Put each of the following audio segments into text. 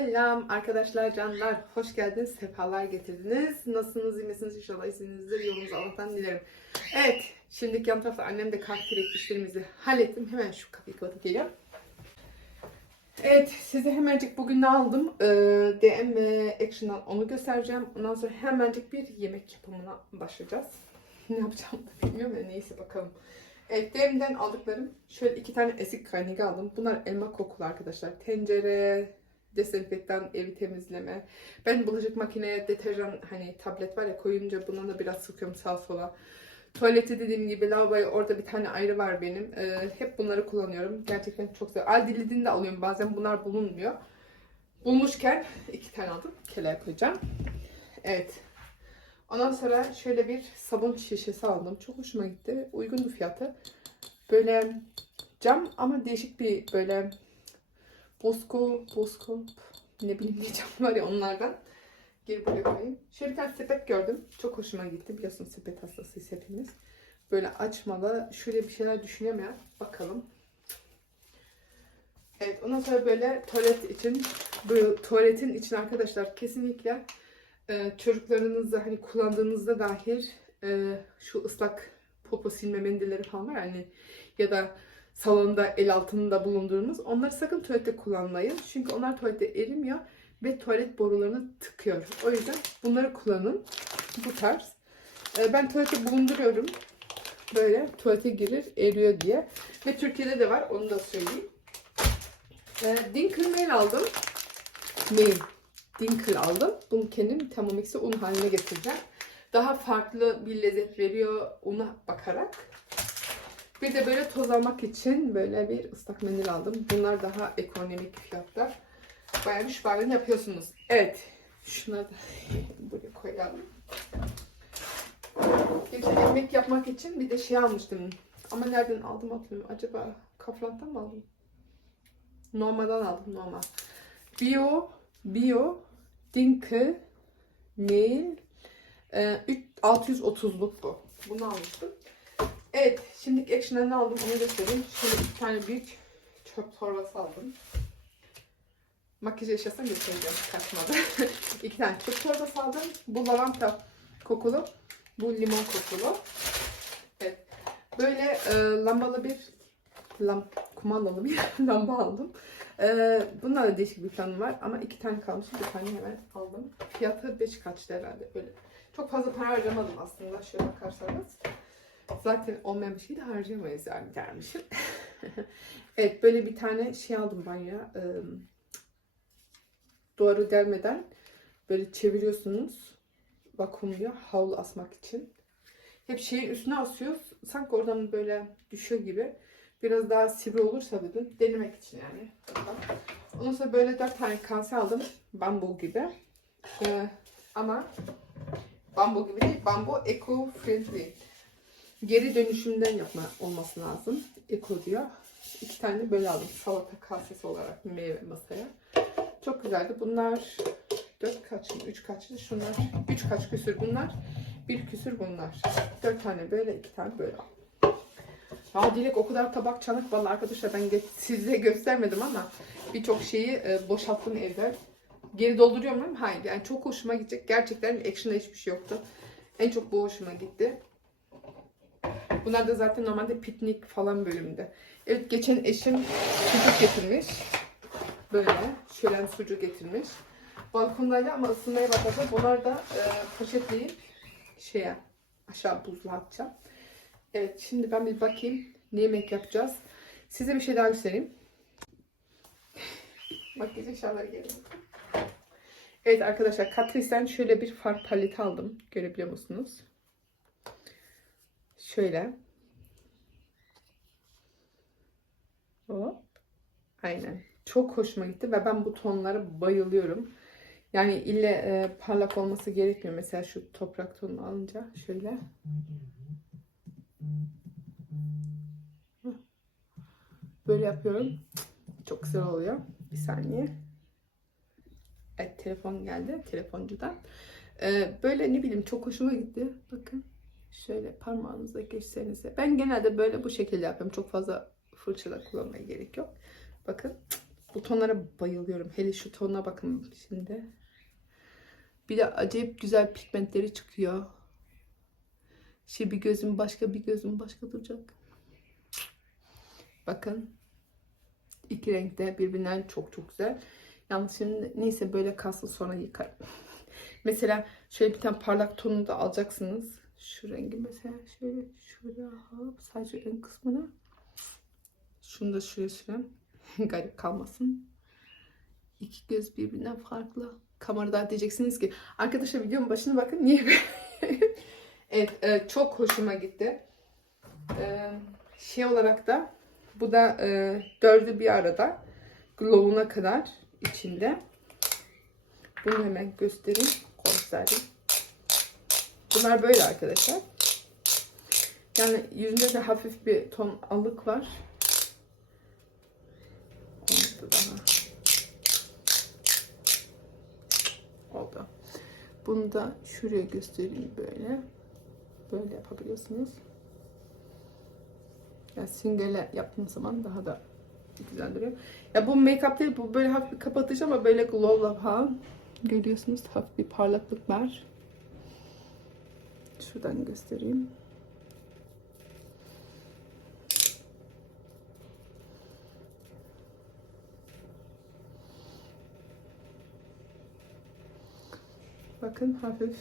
Selam arkadaşlar, canlar. Hoş geldiniz, sefalar getirdiniz. Nasılsınız, iyi misiniz? İnşallah iyisinizdir. Yolunuzu Allah'tan dilerim. Evet, şimdi yan tarafta annem de kalk direkt işlerimizi hallettim. Hemen şu kapıyı kapatıp geliyorum. Evet, size hemencik bugün ne aldım? Ee, DM ve Action'dan onu göstereceğim. Ondan sonra hemencik bir yemek yapımına başlayacağız. Ne yapacağım da bilmiyorum ya, neyse bakalım. Evet, DM'den aldıklarım. Şöyle iki tane esik kaynağı aldım. Bunlar elma kokulu arkadaşlar. Tencere, dezenfektan, evi temizleme. Ben bulaşık makineye deterjan hani tablet var ya koyunca bundan da biraz sıkıyorum sağa sola. Tuvaleti dediğim gibi lavaboya orada bir tane ayrı var benim. Ee, hep bunları kullanıyorum. Gerçekten çok güzel. Aldilidini de alıyorum bazen bunlar bulunmuyor. Bulmuşken iki tane aldım. Keleye koyacağım. Evet. Ondan sonra şöyle bir sabun şişesi aldım. Çok hoşuma gitti. Uygundu fiyatı. Böyle cam ama değişik bir böyle Bosco, Bosco ne bileyim diyeceğim var ya onlardan. Geri buraya koyayım. Şöyle bir tane sepet gördüm. Çok hoşuma gitti. Biliyorsunuz sepet hastasıyız hepimiz. Böyle açmalı. Şöyle bir şeyler ya. Bakalım. Evet ondan sonra böyle tuvalet için bu tuvaletin için arkadaşlar kesinlikle e, çocuklarınızda hani kullandığınızda dahil e, şu ıslak popo silme mendilleri falan var hani ya da salonda el altında bulundurunuz. Onları sakın tuvalette kullanmayın. Çünkü onlar tuvalette erimiyor ve tuvalet borularını tıkıyor. O yüzden bunları kullanın. Bu tarz. Ee, ben tuvalete bulunduruyorum. Böyle tuvalete girir eriyor diye. Ve Türkiye'de de var onu da söyleyeyim. Ee, Dinkel mail aldım. Mail. Dinkel aldım. Bunu kendim Thermomix'e un haline getireceğim. Daha farklı bir lezzet veriyor una bakarak. Bir de böyle toz almak için böyle bir ıslak mendil aldım. Bunlar daha ekonomik fiyatlar. Bayağı bir şifalarını yapıyorsunuz. Evet. Şunları da buraya koyalım. Geçen yemek yapmak için bir de şey almıştım. Ama nereden aldım hatırlamıyorum. Acaba Kaufland'dan mı aldım? Norma'dan aldım normal. Bio, bio, dinke, mail, e, 630'luk bu. Bunu almıştım. Evet, şimdi Action'dan ne aldım onu göstereyim. Şöyle bir tane büyük çöp torbası aldım. Makyaj eşyasına göstereceğim, kaçmadı. İki tane çöp torbası aldım. Bu lavanta kokulu, bu limon kokulu. Evet, böyle e, lambalı bir lam, kumandalı bir lamba aldım. E, bunlar da değişik bir planım var ama iki tane kalmış. Bir tane hemen aldım. Fiyatı 5 kaçtı herhalde böyle. Çok fazla para harcamadım aslında şöyle bakarsanız. Zaten olmayan bir şey de harcayamayız yani dermişim. evet böyle bir tane şey aldım banyoya. Ee, duvarı delmeden böyle çeviriyorsunuz. Vakumluyor havlu asmak için. Hep şeyin üstüne asıyoruz. Sanki oradan böyle düşüyor gibi. Biraz daha sivri olursa dedim. Denemek için yani. Ondan sonra böyle dört tane kase aldım. Bambu gibi. Ee, ama bambu gibi değil. Bambu eco friendly geri dönüşümden yapma olması lazım. Eko diyor. İki tane böyle aldım. Salata kasesi olarak meyve masaya. Çok güzeldi. Bunlar dört kaç mı? Üç kaçtı. Şunlar üç kaç küsür bunlar. Bir küsür bunlar. Dört tane böyle iki tane böyle aldım. Ya Dilek o kadar tabak çanak vallahi arkadaşlar ben size göstermedim ama birçok şeyi e, boşalttım evde. Geri dolduruyor muyum? Hayır. Yani çok hoşuma gidecek. Gerçekten action'da hiçbir şey yoktu. En çok bu hoşuma gitti. Bunlar da zaten normalde piknik falan bölümünde. Evet geçen eşim sucuk getirmiş. Böyle şölen sucuk getirmiş. Balkondaydı ama ısınmaya başladı. Bunlar da e, poşetleyip şeye aşağı buzluğa atacağım. Evet şimdi ben bir bakayım ne yemek yapacağız. Size bir şey daha göstereyim. Makyaj eşyaları geliyor. Evet arkadaşlar Catrice'den şöyle bir far paleti aldım. Görebiliyor musunuz? Şöyle. Hop. Aynen. Çok hoşuma gitti ve ben bu tonlara bayılıyorum. Yani ille e, parlak olması gerekmiyor. Mesela şu toprak tonunu alınca şöyle. Böyle yapıyorum. Çok güzel oluyor. Bir saniye. Evet telefon geldi. Telefoncudan. Ee, böyle ne bileyim çok hoşuma gitti. Bakın. Şöyle parmağınızla geçsenize. Ben genelde böyle bu şekilde yapıyorum. Çok fazla fırçalar kullanmaya gerek yok. Bakın. Bu tonlara bayılıyorum. Hele şu tonuna bakın şimdi. Bir de acayip güzel pigmentleri çıkıyor. Şey bir gözüm başka bir gözüm başka duracak. Bakın. İki renkte birbirinden çok çok güzel. Yalnız şimdi neyse böyle kalsın sonra yıkarım. mesela şöyle bir tane parlak tonu da alacaksınız. Şu rengi mesela şöyle şuraya hop sadece ön kısmına. Şunu da şuraya süreyim. Garip kalmasın. İki göz birbirinden farklı. Kamerada diyeceksiniz ki arkadaşlar videonun başına bakın niye evet e, çok hoşuma gitti. E, şey olarak da bu da e, dördü bir arada glow'una kadar içinde. Bunu hemen göstereyim. Göstereyim. Bunlar böyle arkadaşlar. Yani yüzünde de hafif bir ton alık var. Olmadı daha. Oldu. Bunu da şuraya göstereyim böyle. Böyle yapabiliyorsunuz. Yani süngerle yaptığınız zaman daha da güzel duruyor. Ya bu make-up değil bu böyle hafif bir kapatıcı ama böyle glow'la falan görüyorsunuz hafif bir parlaklık var. Şuradan göstereyim. Bakın hafif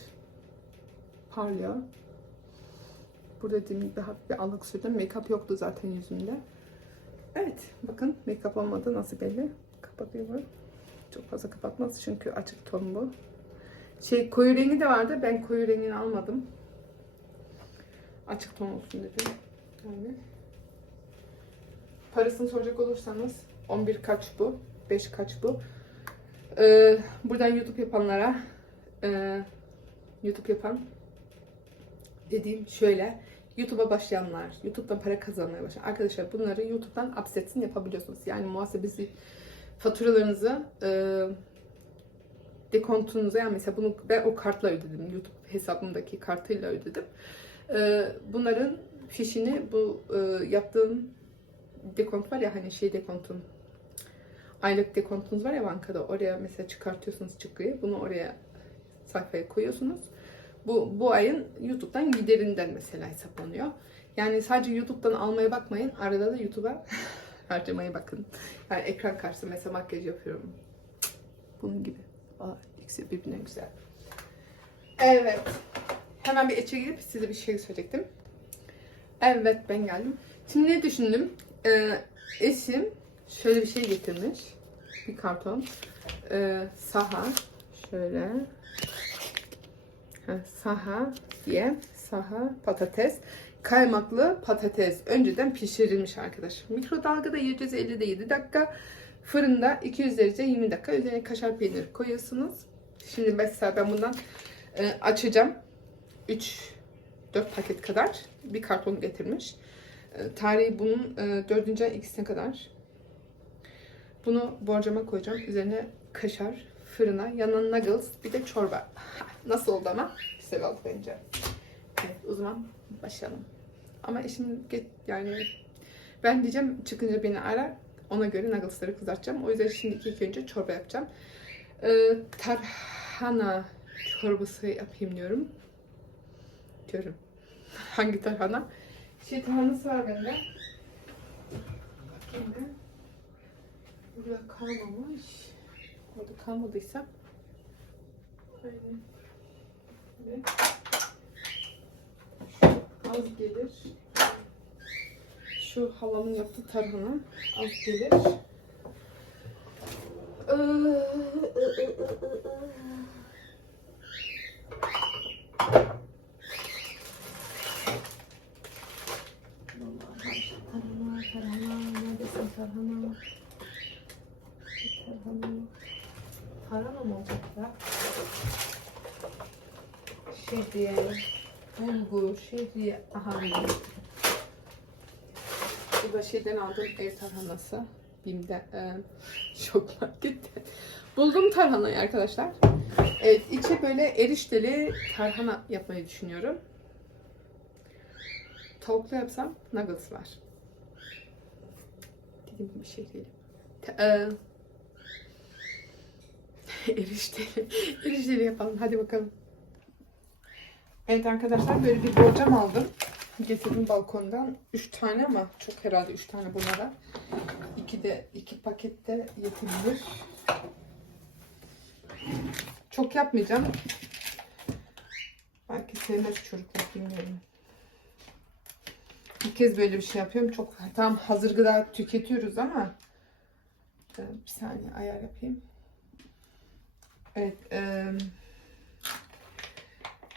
parlıyor. Burada dediğim gibi hafif bir alık sürdüm. Make-up yoktu zaten yüzümde. Evet. Bakın make-up olmadı nasıl belli. Kapatıyor. Çok fazla kapatmaz çünkü açık ton bu. Şey koyu rengi de vardı. Ben koyu rengini almadım. Açık ton olsun dedim. Yani. Parasını soracak olursanız 11 kaç bu? 5 kaç bu? Ee, buradan YouTube yapanlara e, YouTube yapan dediğim şöyle YouTube'a başlayanlar, YouTube'dan para kazanmaya başlayan arkadaşlar bunları YouTube'dan upsetsin yapabiliyorsunuz. Yani muhasebesi faturalarınızı e, dekontunuza yani mesela bunu ben o kartla ödedim. YouTube hesabımdaki kartıyla ödedim. E, bunların fişini bu e, yaptığım dekont var ya hani şey dekontum aylık dekontunuz var ya bankada oraya mesela çıkartıyorsunuz çıkıyı bunu oraya sayfaya koyuyorsunuz. Bu, bu ayın YouTube'dan giderinden mesela hesaplanıyor. Yani sadece YouTube'dan almaya bakmayın. Arada da YouTube'a harcamaya bakın. Yani ekran karşısında mesela makyaj yapıyorum. Bunun gibi. Aa, ikisi birbirine güzel. Evet. Hemen bir içe girip size bir şey söyleyecektim. Evet ben geldim. Şimdi ne düşündüm? Ee, eşim şöyle bir şey getirmiş. Bir karton. Ee, saha. Şöyle. Ha, saha diye. Saha patates. Kaymaklı patates. Önceden pişirilmiş arkadaşlar. Mikrodalgada 750'de 7 dakika. Fırında 200 derece 20 dakika. Üzerine kaşar peynir koyuyorsunuz. Şimdi mesela ben bundan e, açacağım. 3 4 paket kadar bir karton getirmiş. E, tarihi bunun e, 4. ay ikisine kadar. Bunu borcama koyacağım. Üzerine kaşar, fırına, yanına nuggets, bir de çorba. Nasıl oldu ama? Güzel oldu bence. Evet, o zaman başlayalım. Ama işim get yani ben diyeceğim çıkınca beni ara. Ona göre nuggetsları kızartacağım. O yüzden şimdi ilk önce çorba yapacağım. Ee, tarhana çorbası yapayım diyorum. Diyorum. Hangi tarhana? Şey tarhanası var bende. Şimdi burada kalmamış. Orada kalmadıysa Aynen. Az gelir. Şu halamın yaptığı tarhana az gelir. Tarhana, tarhana, tarhana? Tarhana. Tarhana mı olacak ya? Şehriye, bulgur, şehriye, aha. Bu da şeyden aldığım ev tarhanası. Bim'de, e, şok markette. Buldum tarhanayı arkadaşlar. Evet, içe böyle erişteli tarhana yapmayı düşünüyorum. Tavuklu yapsam nuggets var. Dediğim gibi şey değil. Te- e, erişteli, erişteli yapalım. Hadi bakalım. Evet arkadaşlar böyle bir borcam aldım. Getirdim balkondan. 3 tane ama çok herhalde 3 tane bunlara. 2 de 2 pakette yetebilir. Çok yapmayacağım. Belki sevmez çocuklar bilmiyorum. Bir kez böyle bir şey yapıyorum. Çok tam hazır gıda tüketiyoruz ama e, bir saniye ayar yapayım. Evet. E,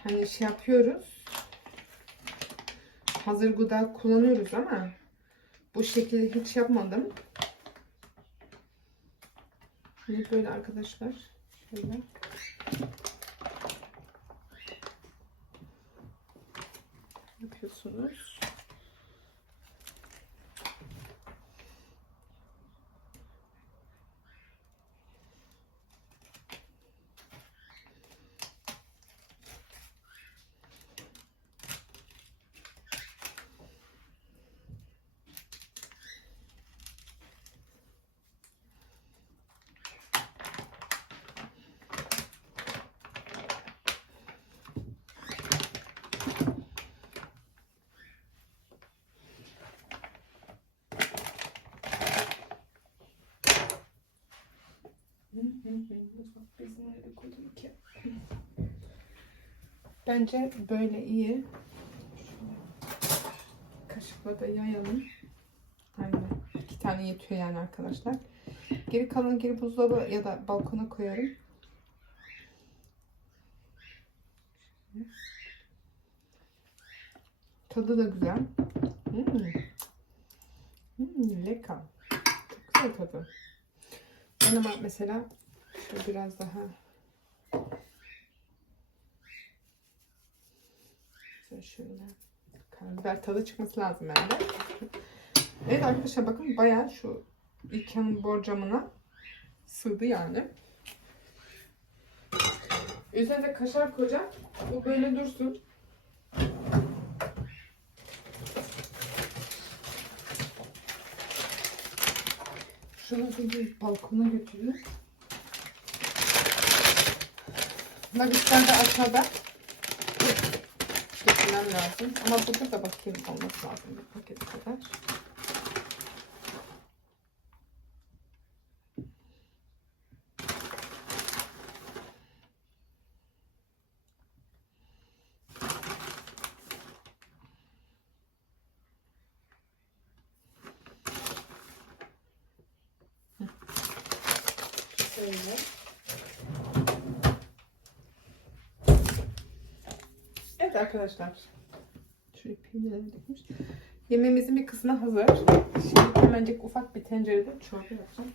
hani şey yapıyoruz. Hazır gıda kullanıyoruz ama bu şekilde hiç yapmadım. Şimdi böyle arkadaşlar. Şöyle. Yapıyorsunuz. Mutfak bezini nereye koydum ki? Bence böyle iyi. Kaşıkla da yayalım. Aynen. İki tane yetiyor yani arkadaşlar. Geri kalanı geri buzdolabı ya da balkona koyarım. Tadı da güzel. Hmm. Hmm, lekker. Çok güzel tadı. Ben ama mesela şöyle biraz daha Şöyle karabiber tadı çıkması lazım bende. Evet arkadaşlar bakın bayağı şu İlkan'ın borcamına sığdı yani. Üzerine de kaşar koyacağım. Bu böyle dursun. Şunu bir balkona götürün. Nuggetler de aşağıda. Getirmem lazım. Ama burada da bakayım olması lazım bir paket kadar. Şöyle. Evet arkadaşlar. Şöyle peynirleri dökmüş. Yemeğimizin bir kısmı hazır. Şimdi hemencik ufak bir tencerede çorba yapacağım.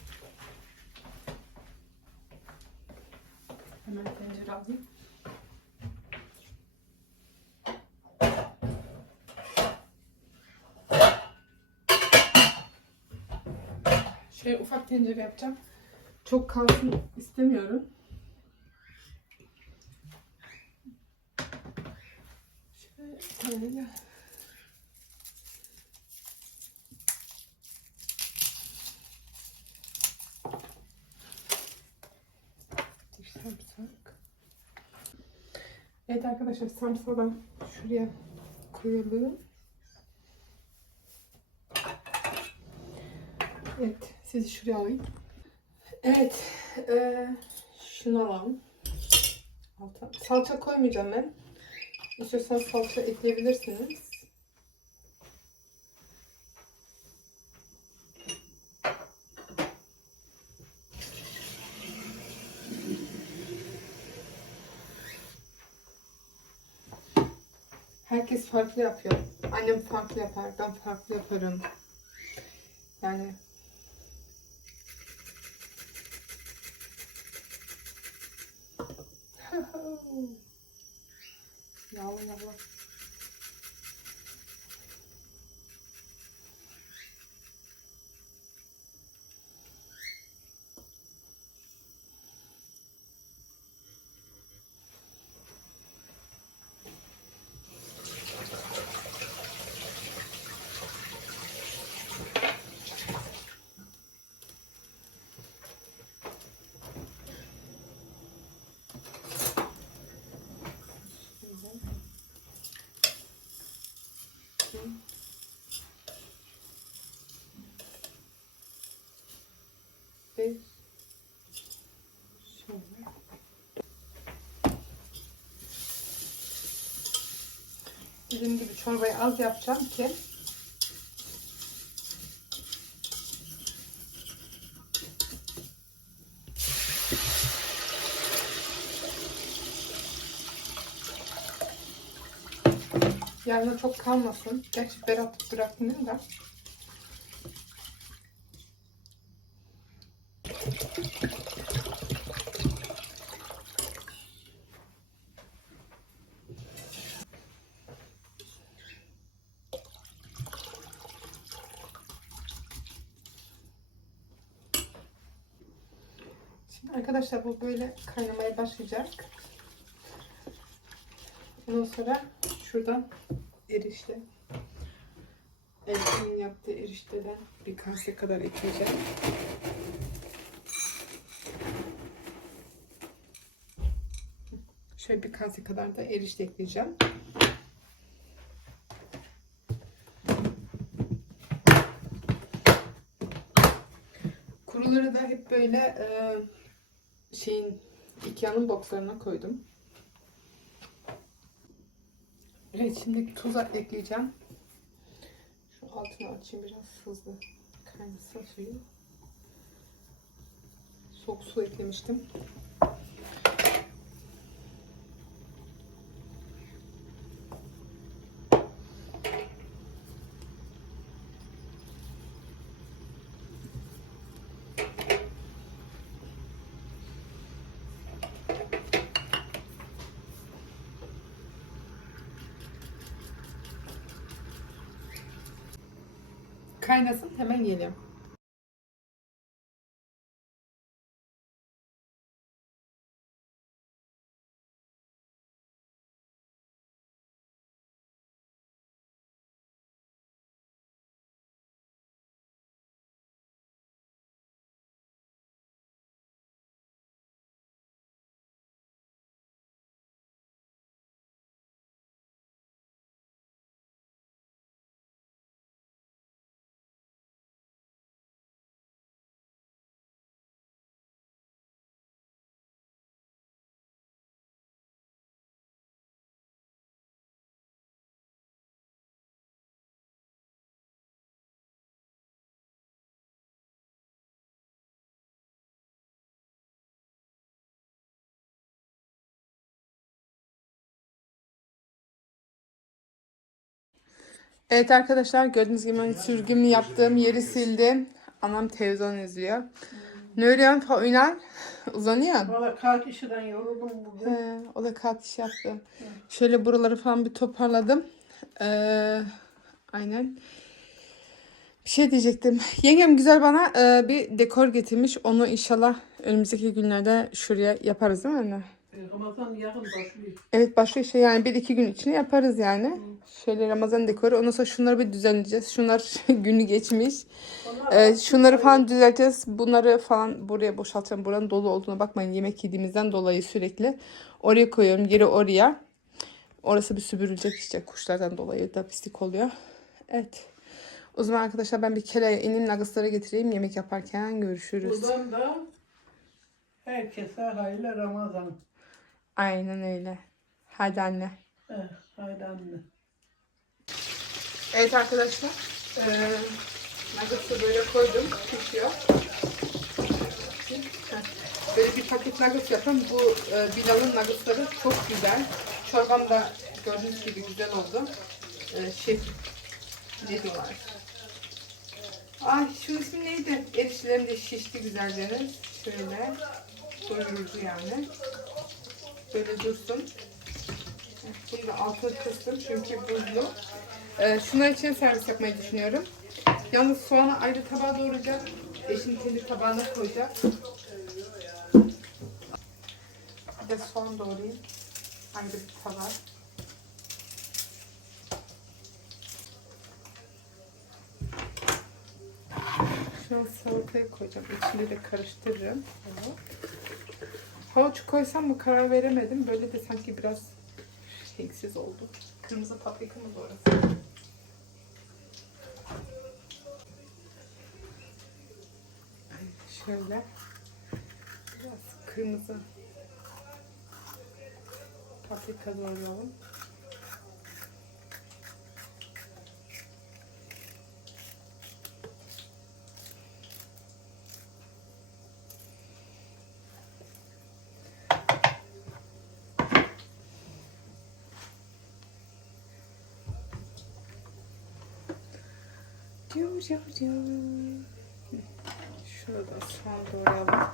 Hemen tencere alayım. Şöyle ufak tencere yapacağım. Çok kalsın istemiyorum. Şöyle. Bir sarımsak. Evet arkadaşlar sarımsağı da şuraya koyalım. Evet sizi şuraya alayım. Evet. E, şunu alalım. Salça koymayacağım ben. İstiyorsanız salça ekleyebilirsiniz. Herkes farklı yapıyor. Annem farklı yapar, ben farklı yaparım. Yani Dediğim gibi çorbayı az yapacağım ki Yarına çok kalmasın. Gerçi Berat bırakmıyor da. Şimdi arkadaşlar bu böyle kaynamaya başlayacak. Ondan sonra şuradan erişte. Elif'in yaptığı erişteden bir kase kadar ekleyeceğim. Şöyle bir kase kadar da erişte ekleyeceğim. Kuruları da hep böyle e, şeyin Ikea'nın bokslarına koydum. Evet şimdi tuz ekleyeceğim. Şu altını açayım biraz hızlı kaynasın suyu. Soğuk su eklemiştim. Kaynasın hemen yiyelim. Evet arkadaşlar gördüğünüz gibi ben sürgümlü yaptığım yeri sildim. Anam televizyon izliyor. Ne örüyorsun fa Ünal? Uzanıyor. Valla kalk işiden yoruldum bugün. He, o da kalkış yaptı. Şöyle buraları falan bir toparladım. Ee, aynen. Bir şey diyecektim. Yengem güzel bana e, bir dekor getirmiş. Onu inşallah önümüzdeki günlerde şuraya yaparız değil mi anne? Ee, Ramazan yakın başlıyor. Evet başka şey yani bir iki gün içinde yaparız yani. Şöyle Ramazan dekoru. Ondan sonra şunları bir düzenleyeceğiz. Şunlar günü geçmiş. Ee, şunları falan düzelteceğiz. Bunları falan buraya boşaltacağım. Buranın dolu olduğuna bakmayın. Yemek yediğimizden dolayı sürekli. Oraya koyuyorum. Yeri oraya. Orası bir süpürülecek işte. Kuşlardan dolayı da pislik oluyor. Evet. O zaman arkadaşlar ben bir kere ineyim nuggetları getireyim. Yemek yaparken görüşürüz. buradan da herkese hayırlı Ramazan. Aynen öyle. Hadi anne. Eh, haydi anne. Evet arkadaşlar. Ee, nuggets'ı böyle koydum. Pişiyor. Böyle bir paket nuggets yaptım. Bu e, Bilal'ın nuggetsları çok güzel. Çorbam da gördüğünüz gibi güzel oldu. E, şey, ne diyorlar? Ay şu ismi neydi? Erişlerim de şişti güzelce. Şöyle doyurucu yani. Böyle dursun. Bunu da altına kıstım çünkü buzlu. Ee, şunlar için servis yapmayı düşünüyorum. Yalnız soğanı ayrı tabağa doğrayacağım. Eşim kendi tabağına koyacak. Bir de soğan doğrayayım. Ayrı bir tabağa. Şunu salataya koyacağım. İçinde de karıştırırım. Havuç koysam mı karar veremedim. Böyle de sanki biraz şeysiz oldu. Kırmızı paprikamız orası. Ay, Şöyle. Biraz kırmızı paprika doğrayalım. Diyor, diyor, diyor. Şurada soğan doğrayalım.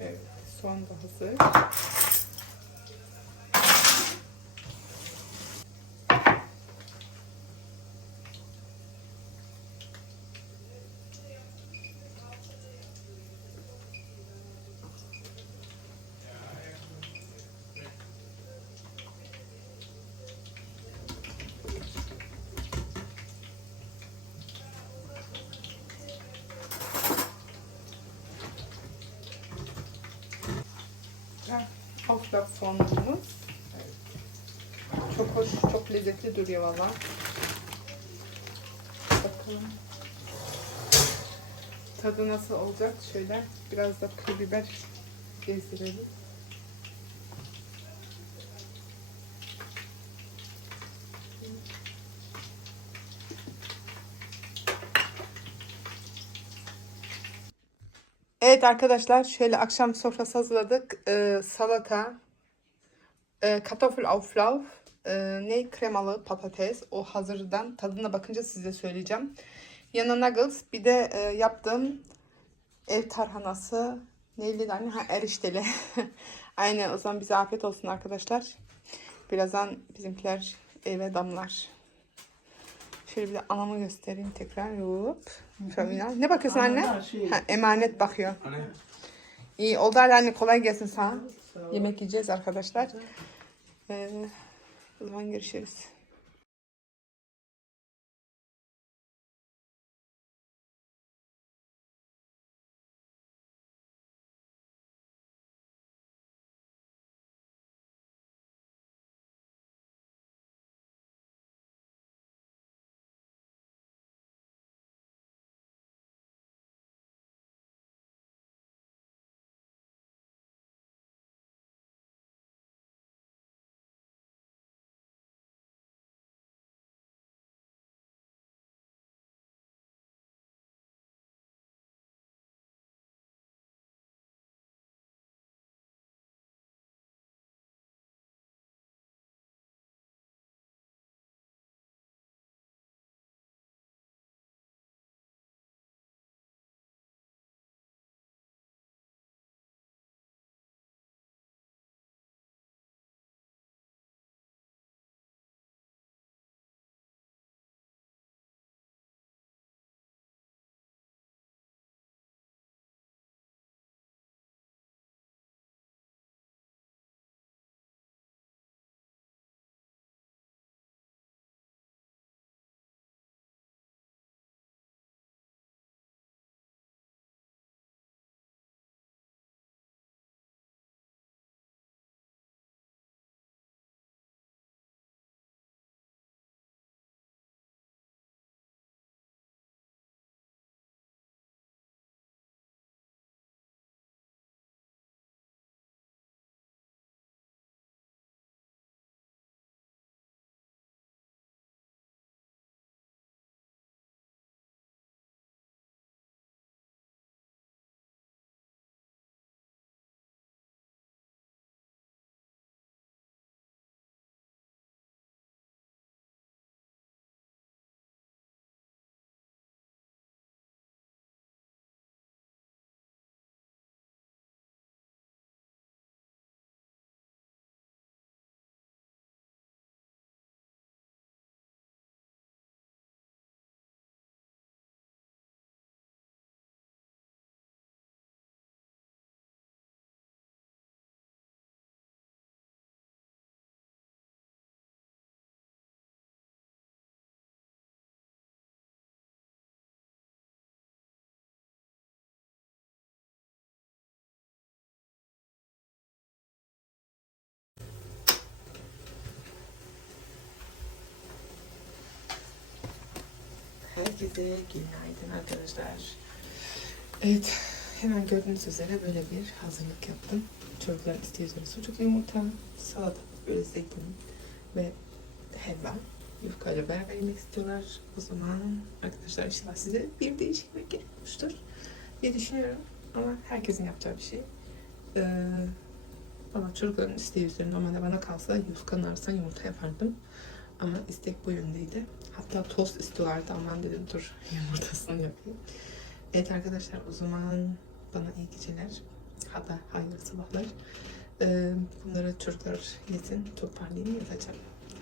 Evet, soğan da hazır. Oflak soğanımız. Evet. Çok hoş, çok lezzetli duruyor valla. Bakalım. Tadı nasıl olacak? Şöyle biraz da pul biber gezdirelim. Evet arkadaşlar şöyle akşam sofrası hazırladık. Ee, salata, e, Kartoffelauflauf, e, ne kremalı patates. O hazırdan tadına bakınca size söyleyeceğim. Yanına nuggets bir de e, yaptığım ev tarhanası. Neyli anne? Ha erişteli. Aynen o zaman bize afiyet olsun arkadaşlar. Birazdan bizimkiler eve damlar. Şöyle bir de anamı göstereyim tekrar. Yup. Şöyle. Ne bakıyorsun anne? Şey- Ha, emanet bakıyor. İyi oldu hala anne kolay gelsin sana. Yemek yiyeceğiz arkadaşlar. Ee, o zaman görüşürüz. Herkese günaydın arkadaşlar. Evet, hemen gördüğünüz üzere böyle bir hazırlık yaptım. Çocuklar istiyorsanız sucuk yumurta, salata, böyle zeytin ve helva. Yufkayla beraber yemek istiyorlar. O zaman arkadaşlar inşallah size bir değişiklik gelmiştir diye düşünüyorum. Ama herkesin yapacağı bir şey. Ee, ama çocukların isteği üzerine normalde bana kalsa yufkanın arasına yumurta yapardım. Ama istek bu yöndeydi. Hatta tost istiyorlardı ama ben dedim dur yumurtasını yapayım. Evet arkadaşlar o zaman bana iyi geceler. Hatta hayırlı sabahlar. Ee, bunları çocuklar yesin toparlayayım yatacağım.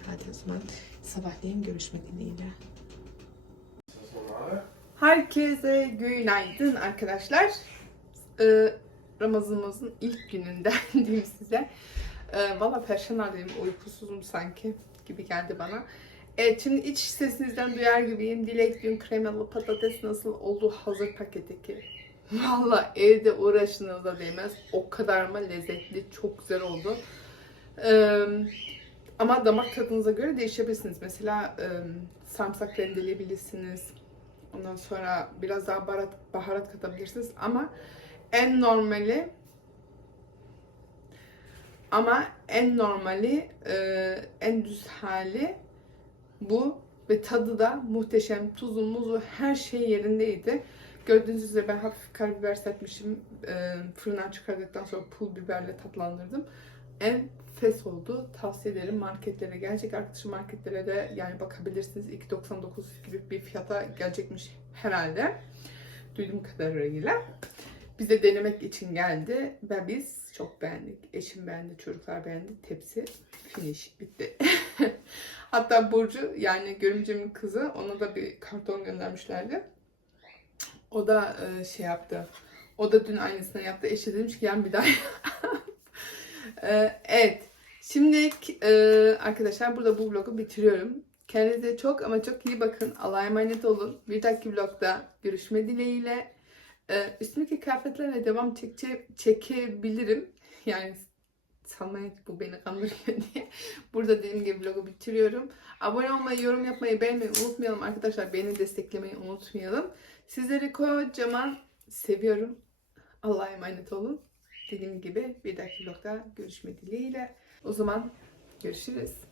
Hadi o zaman sabahleyin görüşmek dileğiyle. Herkese günaydın arkadaşlar. Ee, Ramazanımızın ilk gününden diyeyim size. Ee, Valla perşembeyim uykusuzum sanki gibi geldi bana. Evet şimdi iç sesinizden duyar gibiyim. Dilek dün kremalı patates nasıl oldu hazır paketteki. Valla evde uğraşınıza değmez. O kadar mı lezzetli, çok güzel oldu. Ee, ama damak tadınıza göre değişebilirsiniz. Mesela e, sarımsak rendeleyebilirsiniz. Ondan sonra biraz daha baharat, baharat katabilirsiniz. Ama en normali ama en normali, e, en düz hali bu ve tadı da muhteşem. Tuzu, muzu her şey yerindeydi. Gördüğünüz üzere ben hafif karabiber serpmişim. E, fırından çıkardıktan sonra pul biberle tatlandırdım. Enfes oldu. Tavsiye ederim marketlere. Gerçek arkadaşım marketlere de yani bakabilirsiniz. 2.99 gibi bir fiyata gelecekmiş herhalde. Duyduğum kadarıyla. Bize denemek için geldi ve biz çok beğendik. Eşim beğendi, çocuklar beğendi. Tepsi finish bitti. Hatta Burcu yani görümcemin kızı ona da bir karton göndermişlerdi. O da e, şey yaptı. O da dün aynısını yaptı. Eşi demiş ki yani bir daha yap." E, Evet. Şimdi e, arkadaşlar burada bu vlogu bitiriyorum. Kendinize çok ama çok iyi bakın. Allah'a emanet olun. Bir dahaki vlogda görüşme dileğiyle. Ee, üstümdeki kıyafetlerle devam çeke, çekebilirim. Yani sanmayın bu beni kandırıyor diye. Burada dediğim gibi vlogu bitiriyorum. Abone olmayı, yorum yapmayı, beğenmeyi unutmayalım arkadaşlar. Beni desteklemeyi unutmayalım. Sizleri kocaman seviyorum. Allah'a emanet olun. Dediğim gibi bir dahaki vlogda görüşme dileğiyle. O zaman görüşürüz.